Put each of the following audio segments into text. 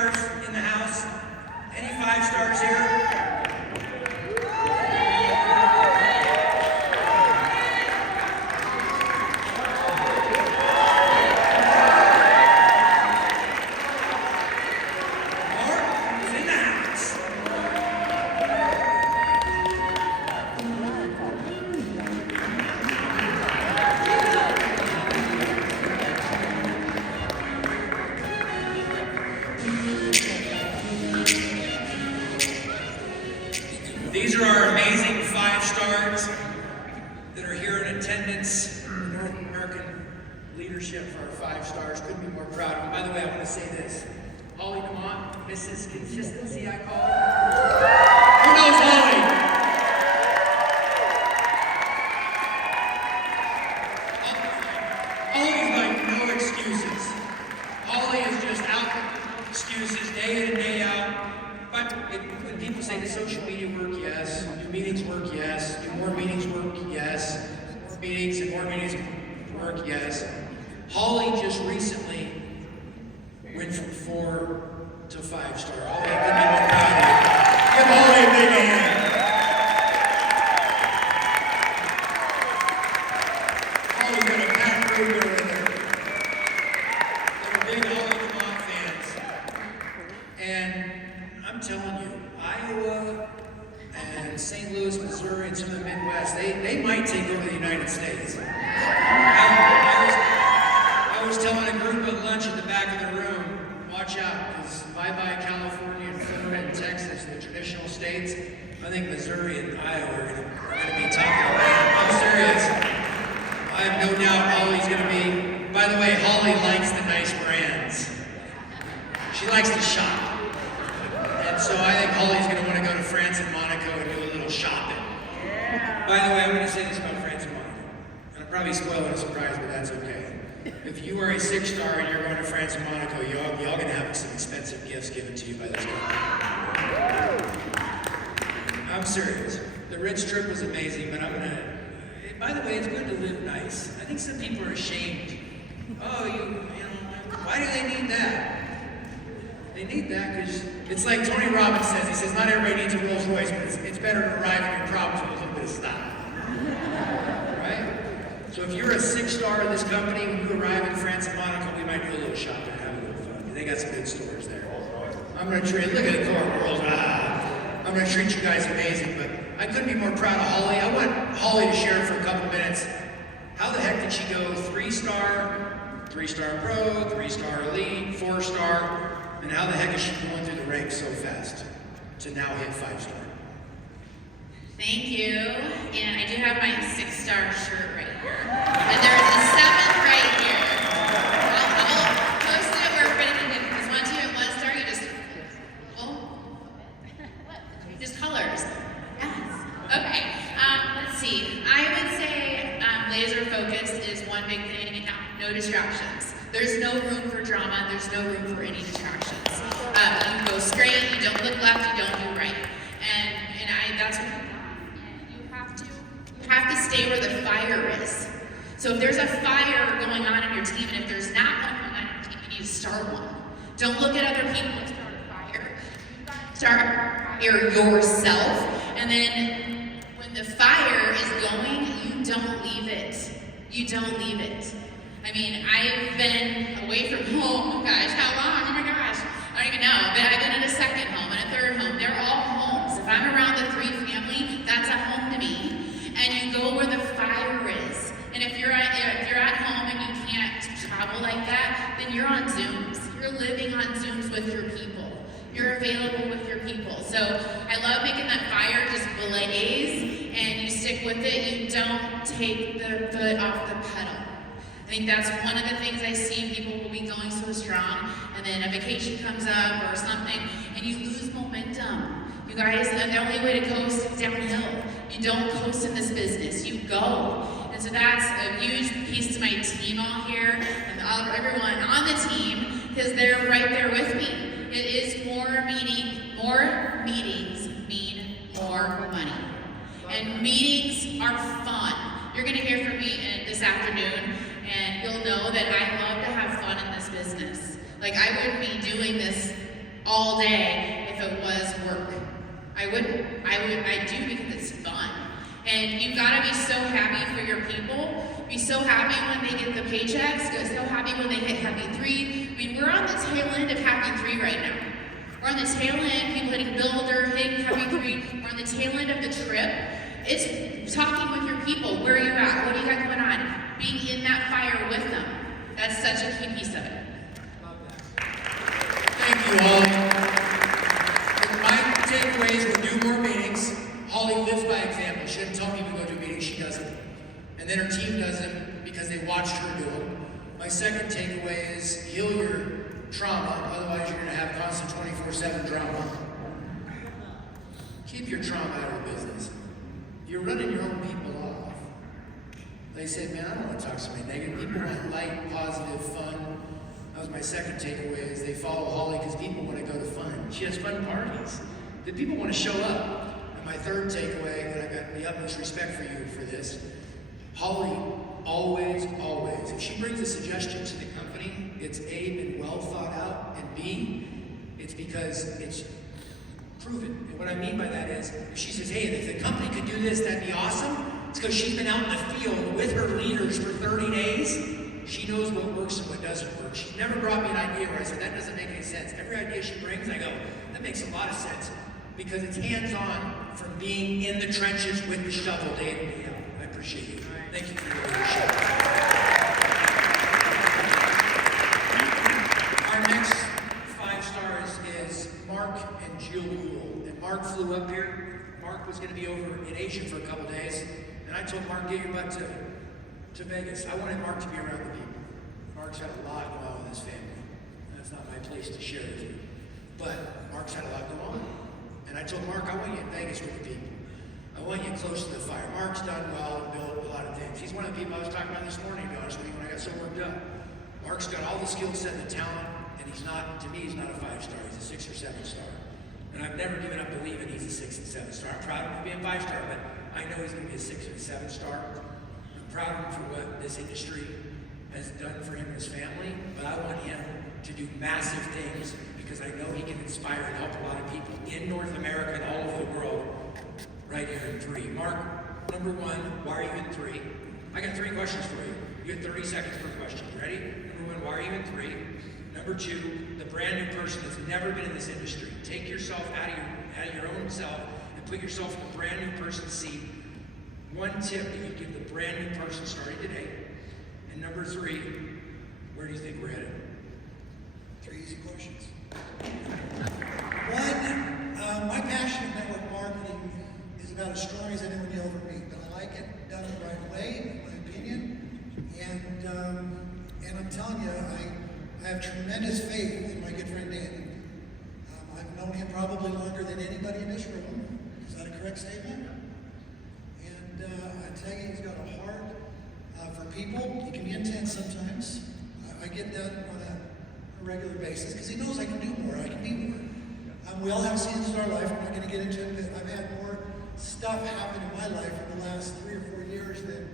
stars in the house? Any 5 stars here? These are our amazing 5 stars that are here in attendance. The North American leadership for our 5 stars. Couldn't be more proud of them. By the way, I want to say this. Holly DeMont, Mrs. Consistency, I call her. Who knows Holly? Holly's like no excuses. Holly is just out with excuses day in and day out. But when people say, does social media work? Yes. Do meetings work? Yes. Do more meetings work? Yes. More meetings and more meetings work? Yes. Holly just recently went from 4 to 5 star. Holly, I couldn't be more proud of you. Give Holly a big hand. Holly's got a packed crew here with her. They're big Holly DeMont fans. And I'm telling you, Iowa and St. Louis, Missouri, and some of the Midwest, they might take over the United States. I was telling a group at lunch at the back of the room, watch out, because bye-bye California and Florida and Texas, the traditional states, I think Missouri and Iowa are going to be top of the band. I'm serious. I have no doubt Holly's going to be. By the way, Holly likes the nice brands. She likes to shop. And so I think Holly's going to want to go to France and Monaco and do a little shopping. Yeah. By the way, I'm going to say this about France and Monaco. And I'm probably spoiling a surprise, but that's okay. If you are a 6 star and you're going to France and Monaco, y'all going to have some expensive gifts given to you by this company. I'm serious. The Ritz trip was amazing, but I'm going to... By the way, it's good to live nice. I think some people are ashamed. Oh, you know, why do they need that? They need that because it's like Tony Robbins says. He says, not everybody needs a Rolls Royce, but it's better to arrive at your problems with a little bit of style. Right? So if you're a 6 star in this company, when you arrive in France and Monaco, we might do a little shopping and have a little fun. They got some good stores there. I'm going to treat, look at the car girls. I'm going to treat you guys amazing, but I couldn't be more proud of Holly. I want Holly to share for a couple minutes. How the heck did she go 3 star, 3 star pro, 3 star elite, 4 star, and how the heck is she going through the ranks so fast to now hit 5 star? Thank you. And I do have my 6 star shirt right here. And there's a 7th right here. I'll post it where everybody can get it. Because once you hit 1 star, you just, just colors. Yes. Okay. Let's see. I would say laser focused is one big thing. No distractions. There's no room for drama. There's no room for any distractions. You go straight. You don't look left. You don't do right. And that's what you have to stay where the fire is. So if there's a fire going on in your team, and if there's not one going on in your team, you need to start one. Don't look at other people and start a fire. Start a fire yourself, and then when the fire is going, you don't leave it. You don't leave it. I mean, I've been away from home, gosh, how long? Oh my gosh, I don't even know. But I've been in a 2nd home and a 3rd home. They're all homes. If I'm around the 3 family, that's a home to me. And you go where the fire is. And if you're at home and you can't travel like that, then you're on Zooms. You're living on Zooms with your people. You're available with your people. So I love making that fire just blaze, and you stick with it. You don't take the foot off the pedal. I think that's one of the things I see. People will be going so strong, and then a vacation comes up or something, and you lose momentum. You guys, the only way to coast is downhill. You don't coast in this business, you go. And so that's a huge piece to my team all here, and everyone on the team, because they're right there with me. It is more meetings mean more money. And meetings are fun. You're gonna hear from me this afternoon, and you'll know that I love to have fun in this business. Like, I wouldn't be doing this all day if it was work. I wouldn't. I do because it's fun. And you've got to be so happy for your people. Be so happy when they get the paychecks. Get so happy when they hit Happy 3. I mean, we're on the tail end of Happy 3 right now. We're on the tail end, people hitting Builder, hitting Happy 3. We're on the tail end of the trip. It's talking with your people. Where are you at? What do you got going on? Being in that fire with them. That's such a key piece of it. Thank you all. My takeaways were do more meetings. Holly lives by example. She doesn't tell people to go do meetings, she does them. And then her team does them because they watched her do them. My second takeaway is heal your trauma, otherwise you're gonna have constant 24/7 drama. Keep your trauma out of business. You're running your own people off. They said, man, I don't want to talk to somebody negative. People want light, positive, fun. That was my second takeaway is they follow Holly because people want to go to fun. She has fun parties. The people want to show up. And my third takeaway, and I got the utmost respect for you for this, Holly always, if she brings a suggestion to the company, it's A, been well thought out, and B, it's because it's proven. And what I mean by that is, if she says, hey, if the company could do this, that'd be awesome, it's because she's been out in the field with her leaders for 30 days. She knows what works and what doesn't work. She's never brought me an idea where I said, that doesn't make any sense. Every idea she brings, I go, that makes a lot of sense. Because it's hands-on from being in the trenches with the shovel day in and day out. I appreciate you. Thank you for your leadership. Our next 5 stars is Mark and Jill Yule. And Mark flew up here. Mark was going to be over in Asia for a couple days. And I told Mark, get your butt to Vegas. I wanted Mark to be around the people. Mark's had a lot going on with his family. That's not my place to share with you. But Mark's had a lot going on. And I told Mark, I want you in Vegas with the people. I want you close to the fire. Mark's done well and built a lot of things. He's one of the people I was talking about this morning, to be honest with you, when I got so worked up. Mark's got all the skill set and the talent, and he's not, to me, he's not a 5-star. He's a 6 or 7 star. And I've never given up believing he's a 6 and 7 star. I'm proud of him for being 5-star, but I know he's going to be a 6 and 7 star. I'm proud of him for what this industry has done for him and his family, but I want him to do massive things because I know he can inspire and help a lot of people in North America and all over the world right here in 3. Mark, number 1, why are you in 3? I got 3 questions for you. You have 30 seconds per question. Ready? Number 1, why are you in 3? Number 2, the brand new person that's never been in this industry. Take yourself out of your own self and put yourself in the brand new person's seat. 1 tip that you give the brand new person starting today. And number 3, where do you think we're headed? 3 easy questions. 1, my passion in network marketing is about as strong as anyone you'll ever meet. But I like it done the right way, in my opinion. And I'm telling you, I have tremendous faith in my good friend Danny. I've known him probably longer than anybody in this room. Is that a correct statement? And I tell you, he's got a heart for people. He can be intense sometimes. I get that on a regular basis because he knows I can do more, I can be more. We all have seasons in our life, we're not going to get into it, but I've had more stuff happen in my life in the last 3 or 4 years than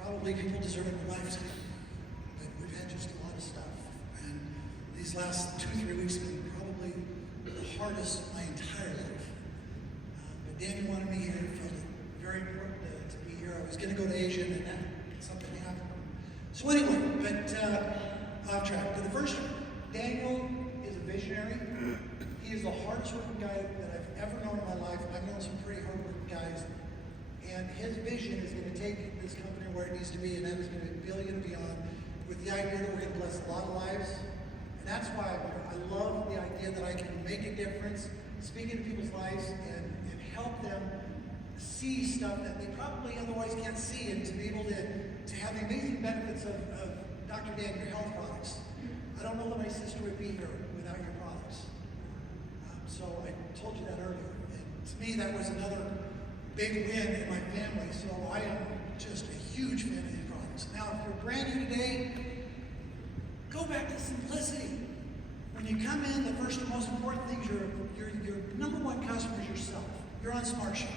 probably people deserve in a lifetime. But we've had just a lot of stuff. And these last 2-3 weeks have been probably the hardest of my entire life. But Danny wanted me here, felt it very important to be here. I was going to go to Asia and then something happened. So anyway, but off track. But the first one, Daniel is a visionary. He is the hardest working guy that I've ever known in my life. I've known some pretty hard working guys. And his vision is going to take this company where it needs to be, and that is going to be $1 billion and beyond, with the idea that we're going to bless a lot of lives. And that's why I love the idea that I can make a difference, speak into people's lives, and help them see stuff that they probably otherwise can't see, and to be able to have the amazing benefits of Dr. Dan, your health products. I don't know that my sister would be here without your products. So I told you that earlier. And to me, that was another big win in my family. So I am just a huge fan of these products. Now, if you're brand new today, go back to simplicity. When you come in, the first and most important thing is your number 1 customer is yourself. You're on SmartShip.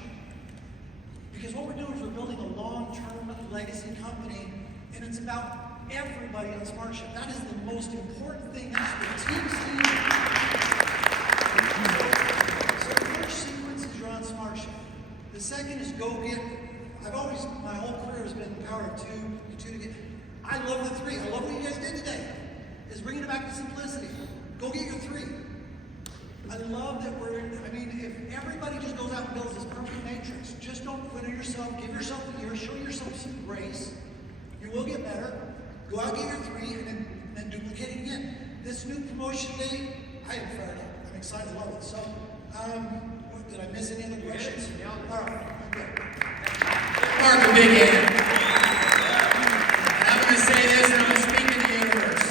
Because what we're doing is we're building a long-term legacy company, and it's about everybody on SmartShip. That is the most important thing. That's the team. it back to simplicity. Go get your 3. I love that if everybody just goes out and builds this perfect matrix, just don't quit on yourself, give yourself a year, show yourself some grace. You will get better. Go out, get your 3, and then duplicate it again. This new promotion day, I am fired up. I'm excited about it. So, did I miss any other questions? All right, I'm good. Mark a big hand. And I'm going to say this, and I'm going to speak to the universe.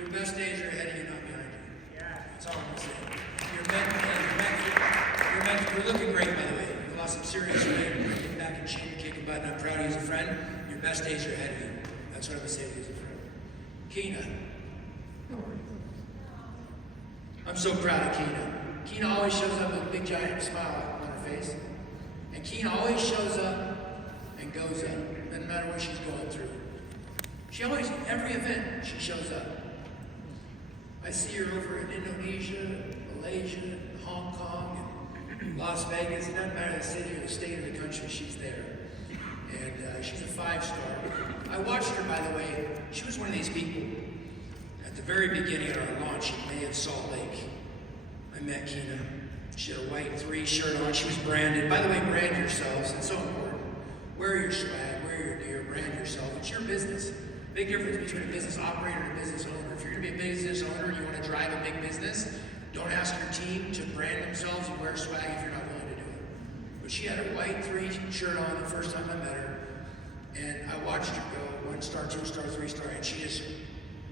Your best days are ahead of you, not behind you. Yeah. That's all I'm going to say. You're looking great, by the way. You've lost some serious weight. You're getting back in shape, kicking butt, and I'm proud of you as a friend. Your best days are ahead of you. That's what I'm going to say to you as a friend. Keena. I'm so proud of Keena. Keena always shows up with a big giant smile on her face. And Keena always shows up and goes up, no matter what she's going through. She always, every event, she shows up. I see her over in Indonesia, Malaysia, Hong Kong, and Las Vegas. It doesn't matter the city or the state or the country, she's there. And she's a 5-star. I watched her, by the way. She was one of these people. At the very beginning of our launch in May in Salt Lake, I met Keena. She had a white 3 shirt on. She was branded. By the way, brand yourselves. It's so important. Wear your swag, wear your gear, brand yourself. It's your business. Big difference between a business operator and a business owner. If you're going to be a business owner and you want to drive a big business, don't ask your team to brand themselves and wear swag if you're not willing to do it. But she had a white 3 shirt on the first time I met her, and I watched her go 1 star, 2 star, 3 star, and she just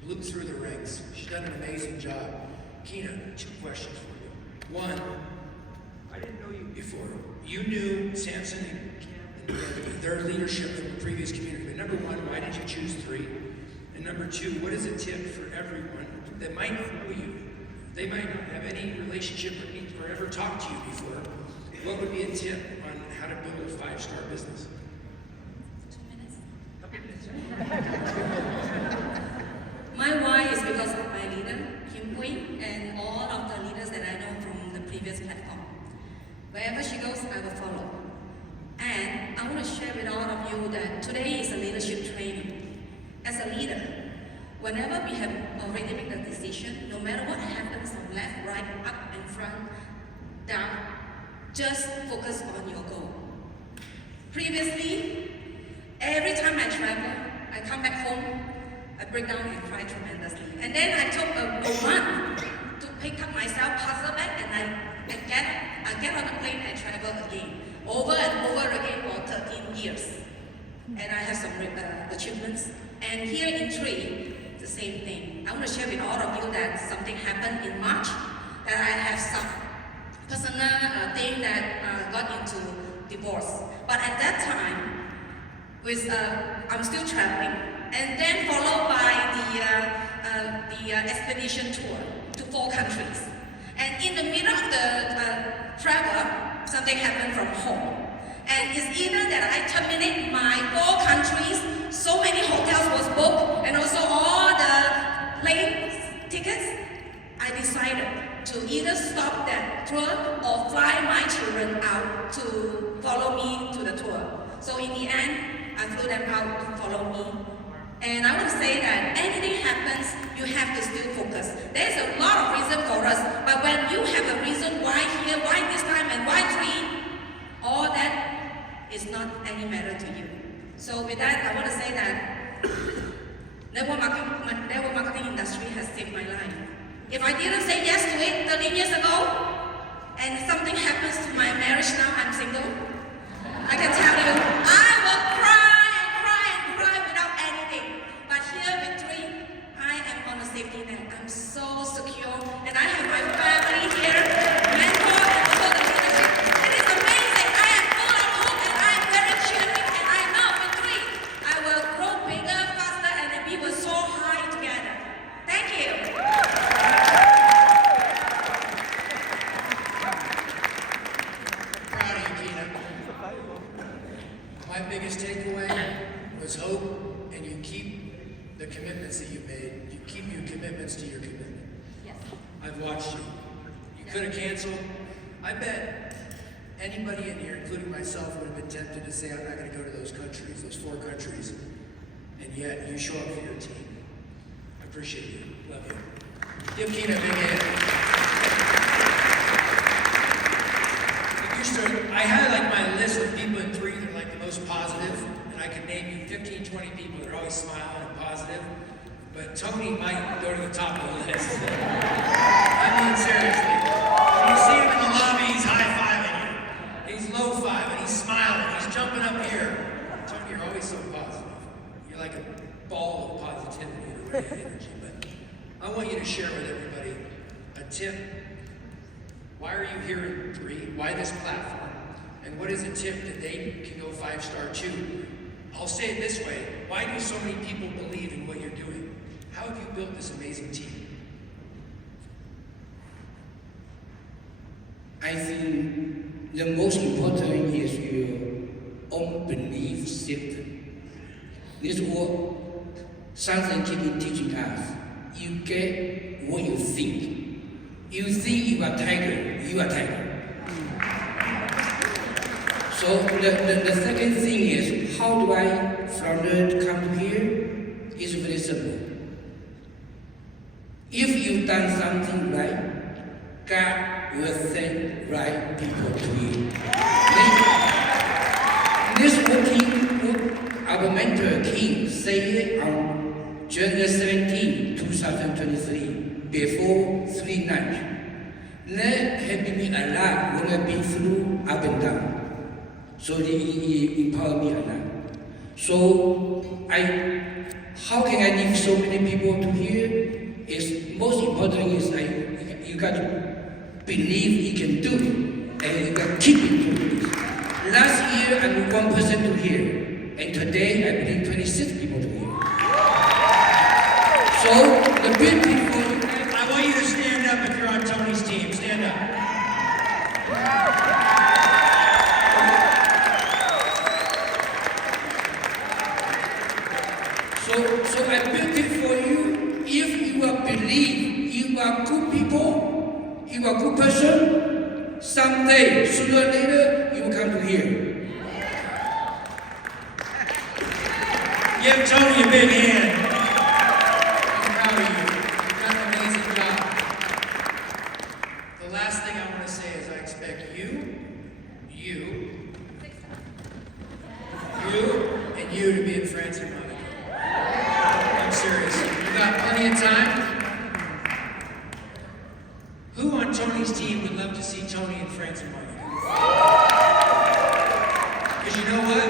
blew through the ranks. She's done an amazing job. Keena, 2 questions for you. 1, I didn't know you before. You knew Samson and their leadership from the previous community. But number 1, why did you choose 3? And number 2, what is a tip for everyone that might know you? They might not have any relationship or ever talked to you before. What would be a tip on how to build a 5-star business? 2 minutes. My why is because of my leader, Kim Hui, and all of the leaders that I know from the previous platform. Wherever she goes, I will follow. And I want to share with all of you that today is a leadership training. As a leader, whenever we have already made the decision, no matter what happens from left, right, up and front, down, just focus on your goal. Previously, every time I travel, I come back home, I break down and cry tremendously. And then I took a month to pick up myself, puzzle back, and I get on the plane and travel again. Over and over again for 13 years. And I have some achievements. And here in Tree, the same thing. I want to share with all of you that something happened in March, that I have some personal thing that got into divorce. But at that time, I'm still traveling, and then followed by the expedition tour to 4 countries. And in the middle of the travel, something happened from home. And it's either that I terminate my 4 countries, so many hotels was booked, and also all the plane tickets, I decided to either stop that tour or fly my children out to follow me to the tour. So in the end, I flew them out to follow me. And I want to say that anything happens, you have to still focus. There's a lot of reason for us, but when you have a reason why here, why this time, and why Tree, all that is not any matter to you. So with that, I want to say that network marketing industry has saved my life. If I didn't say yes to it 13 years ago, and something happens to my marriage now, I'm single, I can tell you, I will cry and cry and cry without anything. But here with Tree, I am on a safety net. I'm so secure, and I have my family here, mentor, and also the leadership. It is amazing. I am full of hope, and I am very cheering, and I know with Tree, I will grow bigger, faster, and we will soar high together. Thank you. Proud of you, Keena. My biggest takeaway was hope, and you keep the commitments that you made. You keep your commitments to your commitment. Yes. I've watched you. You could have canceled. I bet anybody in here, including myself, would have been tempted to say, I'm not going to go to those countries, those 4 countries. And yet, you show up for your team. I'm Appreciate you. Love you. Give Keena a big hand. I had like my list of people in 3 that are like the most positive, and I could name you 15, 20 people that are always smiling and positive, but Tony might go to the top of the list. I mean, seriously. When you see him in the lobby, he's high-fiving you. He's low-fiving, he's smiling, he's jumping up here. Tony, you're always so positive. You're like a ball of positivity and energy, but I want you to share with everybody a tip. Why are you here in 3? Why this platform? And what is a tip that they can go 5-star too? I'll say it this way. Why do so many people believe in what you're doing? How have you built this amazing team? I think the most important is your own belief system. This is what something keeping teaching us. You get what you think. You think you are tiger, you are tiger. So the second thing is, how do I from there come to here? It's very simple. If you've done something right, God will send right people to you. This working, our mentor King said on January 17, 2023, before 3 nights. That had been me alive when I've been through up and down. So he empowered me a lot. So how can I leave so many people to hear? Is most important is you got to believe you can do it, and you got to keep it doing this. Last year I moved 1 person to hear, and today I bring 26 people to hear. So the big people. I want you to stand up if you're on Tony's team. Stand up. So I built it for you. If you are believe, you are good people, you are good person, someday, sooner or later, you will come to here. Give Tony a big hand. I'm proud of you. You've done an amazing job. The last thing I want to say is I expect you, and you to be in France and Monaco. I'm serious. You got plenty of time. Who on Tony's team would love to see Tony in France and Monaco? Because you know what?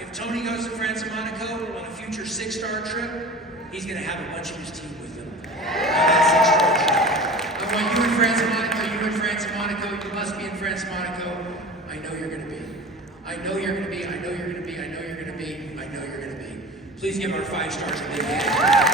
If Tony goes to France and Monaco on a future 6-star trip, he's going to have a bunch of his team with him on that 6-star trip. I want you in France and Monaco, you in France and Monaco, you must be in France and Monaco. I know you're going to be. I know you're going to be, I know you're going to be, I know you're going to be, I know you're going to be. Please give our 5 stars a big hand.